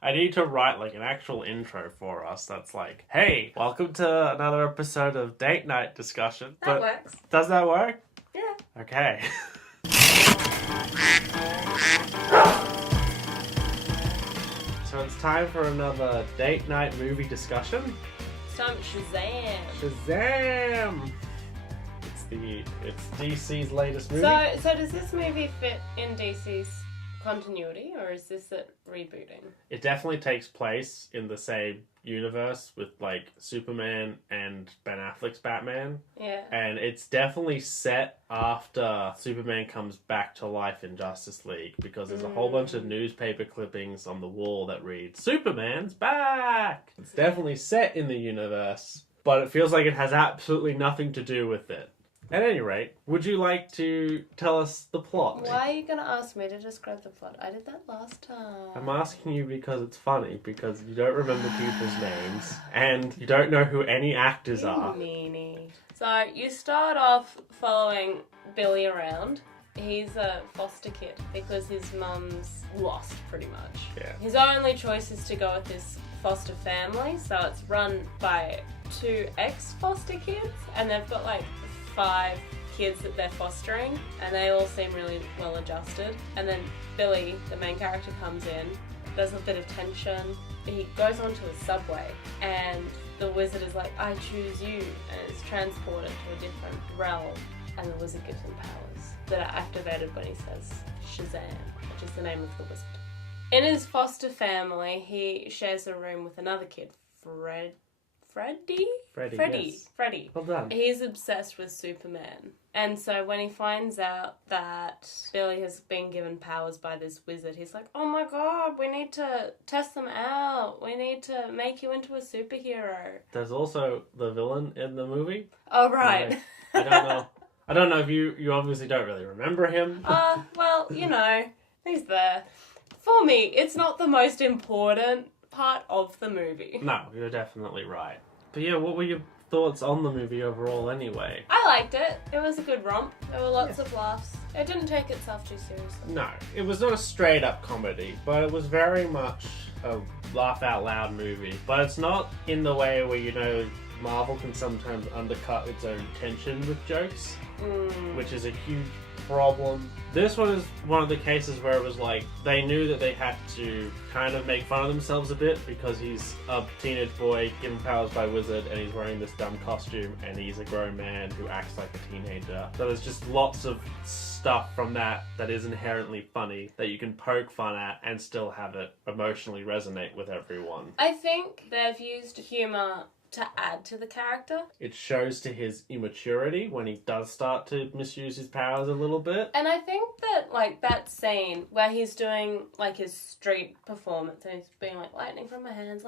I need to write like an actual intro for us that's like, hey, welcome to another episode of Date Night Discussion. That works. Does that work? Yeah. Okay. So it's time for another date night movie discussion. It's time for Shazam. Shazam! It's DC's latest movie. So does this movie fit in DC's continuity, or is this it rebooting? It definitely takes place in the same universe with like Superman and Ben Affleck's Batman. Yeah. And it's definitely set after Superman comes back to life in Justice League, because there's a whole bunch of newspaper clippings on the wall that read, Superman's back! It's definitely set in the universe, but it feels like it has absolutely nothing to do with it. At any rate, would you like to tell us the plot? Why are you going to ask me to describe the plot? I did that last time. I'm asking you because it's funny, because you don't remember people's names, and you don't know who any actors are. Meanie. So you start off following Billy around. He's a foster kid because his mum's lost, pretty much. Yeah. His only choice is to go with this foster family, so it's run by 2 ex-foster kids, and they've got like 5 kids that they're fostering, and they all seem really well adjusted. And then Billy, the main character, comes in. There's a bit of tension. He goes onto a subway, and the wizard is like, I choose you, and is transported to a different realm. And the wizard gives him powers that are activated when he says Shazam, which is the name of the wizard. In his foster family, he shares a room with another kid, Freddie. Yes. Freddie. Well done. He's obsessed with Superman. And so when he finds out that Billy has been given powers by this wizard, he's like, oh my god, we need to test them out. We need to make you into a superhero. There's also the villain in the movie. Oh, right. I don't know. I don't know if you obviously don't really remember him. Well, you know, he's there. For me, it's not the most important part of the movie. No, you're definitely right. But yeah, what were your thoughts on the movie overall anyway? I liked it. It was a good romp. There were lots of laughs. It didn't take itself too seriously. No, it was not a straight up comedy, but it was very much a laugh out loud movie. But it's not in the way where, you know, Marvel can sometimes undercut its own tension with jokes, which is a huge problem. This one is one of the cases where it was like, they knew that they had to kind of make fun of themselves a bit, because he's a teenage boy given powers by a wizard, and he's wearing this dumb costume, and he's a grown man who acts like a teenager. So there's just lots of stuff from that is inherently funny that you can poke fun at and still have it emotionally resonate with everyone. I think they've used humour to add to the character. It shows to his immaturity when he does start to misuse his powers a little bit. And I think that, like, that scene where he's doing, like, his street performance and he's being like, lightning from my hands,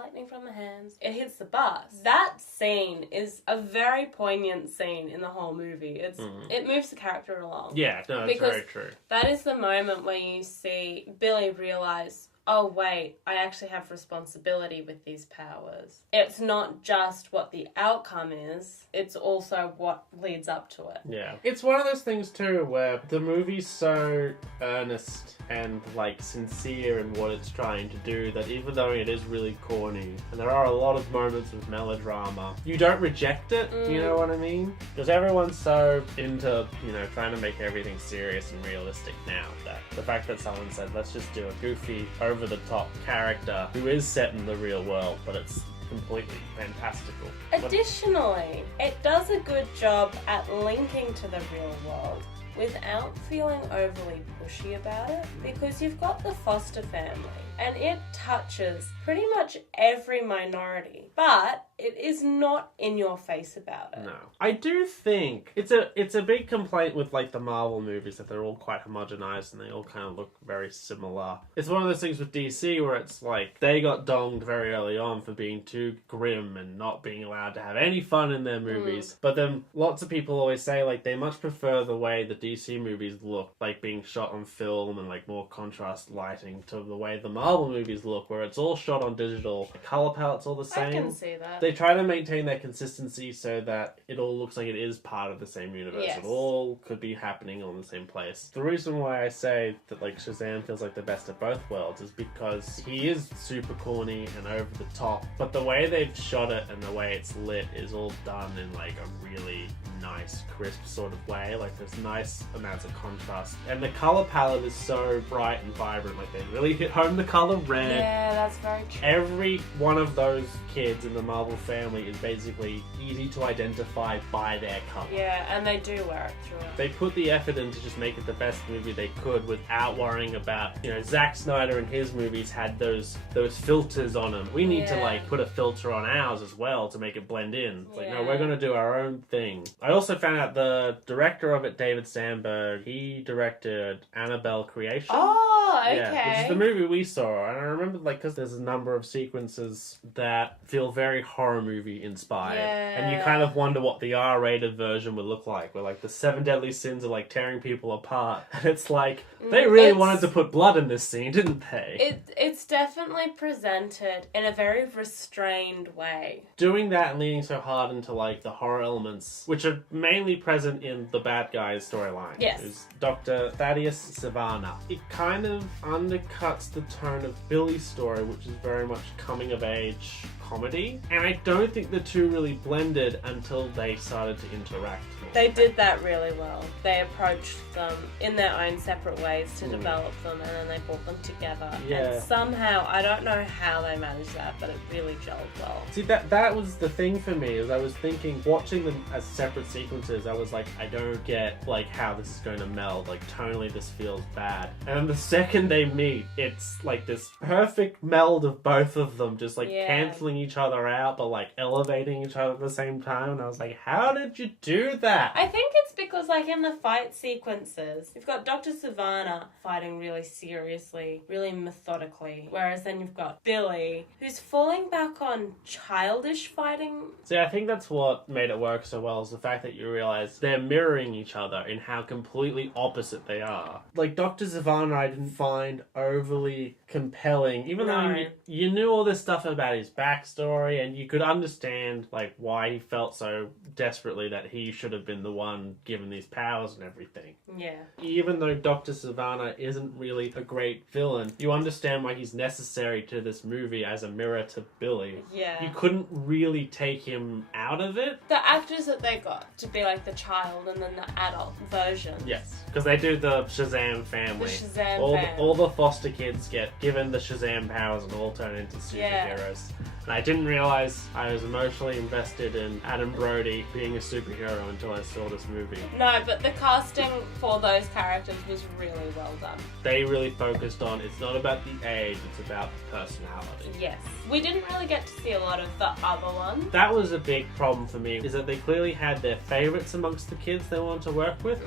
it hits the bus. That scene is a very poignant scene in the whole movie. It moves the character along. Yeah, no, that's very true. That is the moment where you see Billy realise, oh wait, I actually have responsibility with these powers. It's not just what the outcome is, it's also what leads up to it. Yeah. It's one of those things too where the movie's so earnest and like sincere in what it's trying to do that even though it is really corny and there are a lot of moments of melodrama, you don't reject it, you know what I mean? Because everyone's so into, you know, trying to make everything serious and realistic now that the fact that someone said, let's just do a goofy, over-the-top character who is set in the real world, but it's completely fantastical. Additionally, it does a good job at linking to the real world without feeling overly pushy about it, because you've got the foster family and it touches pretty much every minority, but it is not in your face about it. No. I do think it's a big complaint with like the Marvel movies that they're all quite homogenized and they all kind of look very similar. It's one of those things with DC where it's like they got donged very early on for being too grim and not being allowed to have any fun in their movies. But then lots of people always say like they much prefer the way the DC movies look, like being shot on film and like more contrast lighting, to the way the Marvel Marvel movies look, where it's all shot on digital, the color palette's all the same. I can see that. They try to maintain their consistency so that it all looks like it is part of the same universe. Yes. It all could be happening on the same place. The reason why I say that like Shazam feels like the best of both worlds is because he is super corny and over the top, but the way they've shot it and the way it's lit is all done in like a really nice, crisp sort of way. Like there's nice amounts of contrast, and the color palette is so bright and vibrant. Like they really hit home the color red. Yeah, that's very true. Every one of those kids in the Marvel family is basically easy to identify by their color. Yeah, and they do wear it throughout. They put the effort in to just make it the best movie they could without worrying about, you know, Zack Snyder in his movies had those filters on them. We need to like put a filter on ours as well to make it blend in. It's like, no, we're gonna do our own thing. I also found out the director of it, David Sandberg, he directed Annabelle Creation. Oh, okay. Yeah, which is the movie we saw, and I remember like because there's a number of sequences that feel very horror movie inspired, and you kind of wonder what the R-rated version would look like, where like the 7 deadly sins are like tearing people apart, and it's like they really wanted to put blood in this scene, didn't they? It's definitely presented in a very restrained way. Doing that and leaning so hard into like the horror elements, which are mainly present in the bad guy's storyline. Yes. Is Dr. Thaddeus Savannah. It kind of undercuts the tone of Billy's story, which is very much coming of age comedy. And I don't think the two really blended until they started to interact more. They did that really well. They approached them in their own separate ways to develop them, and then they brought them together. Yeah. And somehow, I don't know how they managed that, but it really gelled well. See, that was the thing for me, is I was thinking, watching them as separate sequences, I was like, I don't get like how this is going to meld. Like tonally this feels bad. And the second they meet, it's like this perfect meld of both of them just like cancelling each other out but like elevating each other at the same time. And I was like, how did you do that? I think it's because like in the fight sequences, you've got Dr. Savannah fighting really seriously, really methodically, whereas then you've got Billy, who's falling back on childish fighting. See, I think that's what made it work so well, is the fact that you realize they're mirroring each other in how completely opposite they are. Like Dr. Savannah I didn't find overly compelling, even though you knew all this stuff about his backstory and you could understand like why he felt so desperately that he should have been the one given these powers and everything. Yeah. Even though Dr. Savannah isn't really a great villain, you understand why he's necessary to this movie as a mirror to Billy. Yeah. You couldn't really take him out of it. The actors that they got to be like the child and then the adult version. Yes, because they do the Shazam family. The Shazam family. All the foster kids get given the Shazam powers and all turn into superheroes. And I didn't realize I was emotionally invested in Adam Brody being a superhero until I saw this movie. No, but the casting for those characters was really well done. They really focused on, it's not about the age, it's about the personality. Yes. We didn't really get to see a lot of the other ones. That was a big problem for me, is that they clearly had their favourites amongst the kids they wanted to work with,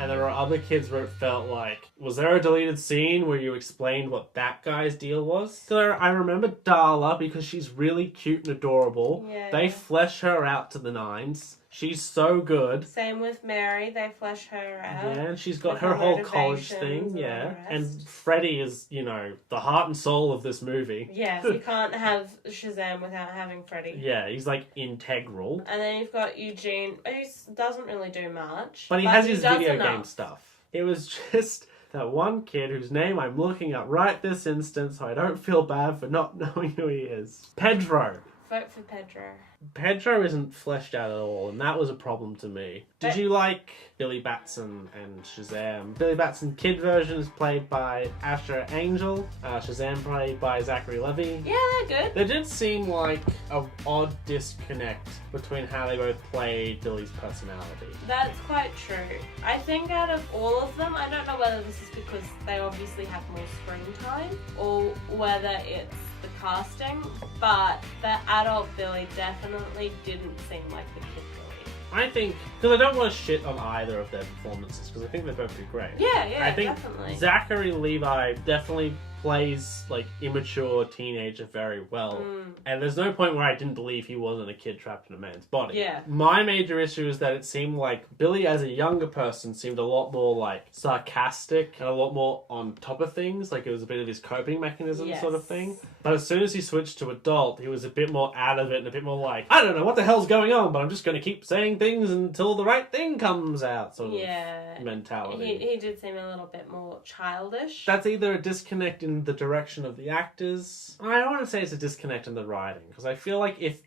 and there were other kids where it felt like, was there a deleted scene where you explained what that guy's deal was? So I remember Darla, because she's really cute and adorable. They flesh her out to the nines. She's so good. Same with Mary, they flesh her out. Yeah, and she's got her whole college thing, And Freddie is, you know, the heart and soul of this movie. Yes, you can't have Shazam without having Freddie. Yeah, he's like integral. And then you've got Eugene, who doesn't really do much. But he has his video game stuff. It was just that one kid whose name I'm looking up right this instant, so I don't feel bad for not knowing who he is. Pedro. Vote for Pedro. Pedro isn't fleshed out at all, and that was a problem to me. Did you like Billy Batson and Shazam? Billy Batson kid version is played by Asher Angel, Shazam played by Zachary Levi. Yeah, they're good. There did seem like an odd disconnect between how they both played Billy's personality. That's quite true. I think out of all of them, I don't know whether this is because they obviously have more screen time, or whether it's the casting, but the adult Billy definitely didn't seem like the kid Billy. I think, because I don't want to shit on either of their performances, because I think they both do great. Yeah, I think definitely. Zachary Levi definitely plays like immature teenager very well. And there's no point where I didn't believe he wasn't a kid trapped in a man's body. Yeah. My major issue is that it seemed like Billy as a younger person seemed a lot more like sarcastic and a lot more on top of things. Like it was a bit of his coping mechanism sort of thing. But as soon as he switched to adult, he was a bit more out of it and a bit more like, I don't know what the hell's going on, but I'm just going to keep saying things until the right thing comes out sort of mentality. He did seem a little bit more childish. That's either a disconnect in the direction of the actors. I don't want to say it's a disconnect in the writing, because I feel like if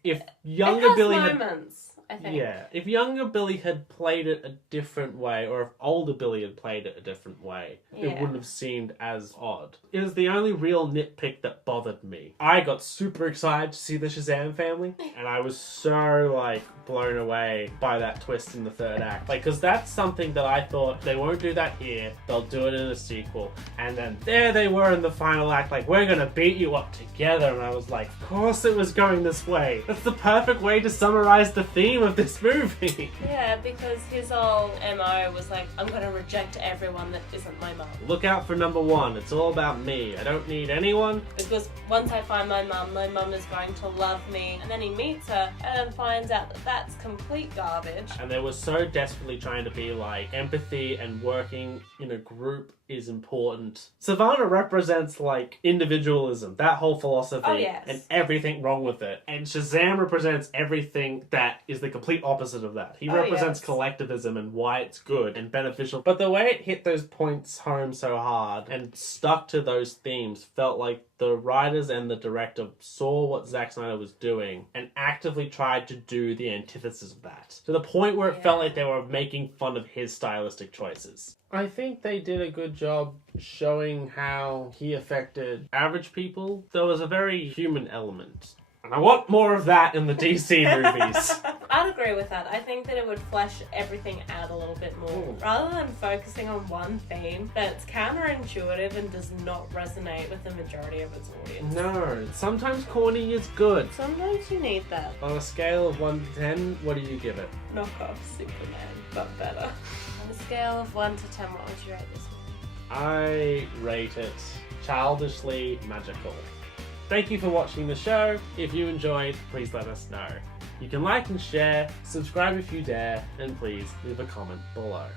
younger Billy moments. I think. Yeah, if younger Billy had played it a different way, or if older Billy had played it a different way, it wouldn't have seemed as odd. It was the only real nitpick that bothered me. I got super excited to see the Shazam family, and I was so, like, blown away by that twist in the third act. Like, because that's something that I thought, they won't do that here, they'll do it in a sequel. And then there they were in the final act, like, we're gonna beat you up together. And I was like, of course it was going this way. That's the perfect way to summarize the theme of this movie. Yeah, because his whole MO was like, I'm gonna reject everyone that isn't my mum. Look out for number one. It's all about me. I don't need anyone. Because once I find my mum is going to love me. And then he meets her and finds out that that's complete garbage. And they were so desperately trying to be like, empathy and working in a group is important. Savannah represents like individualism, that whole philosophy, and everything wrong with it. And Shazam represents everything that is the complete opposite of that. He represents collectivism and why it's good and beneficial. But the way it hit those points home so hard and stuck to those themes felt like the writers and the director saw what Zack Snyder was doing and actively tried to do the antithesis of that. To the point where it felt like they were making fun of his stylistic choices. I think they did a good job showing how he affected average people. There was a very human element. And I want more of that in the DC movies. I'd agree with that. I think that it would flesh everything out a little bit more. Rather than focusing on one theme that's counterintuitive and does not resonate with the majority of its audience. No, sometimes corny is good. Sometimes you need that. On a scale of 1 to 10, what do you give it? Knock off Superman, but better. On a scale of 1 to 10, what would you rate this movie? I rate it childishly magical. Thank you for watching the show. If you enjoyed, please let us know. You can like and share, subscribe if you dare, and please leave a comment below.